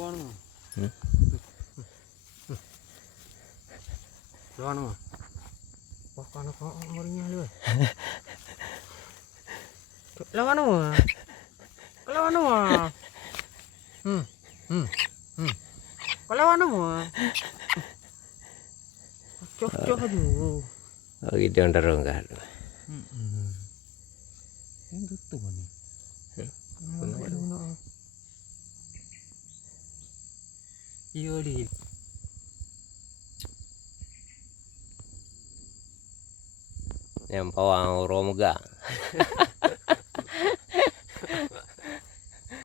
Lawan mo. Lawan mo. Pakan ako ang marinya lu. Lawan mo. Lawan mo. Lawan mo. Cok aduh. Oh gitu yang terong kan. Yang gitu nih. Iya di. Yang pawang romoga.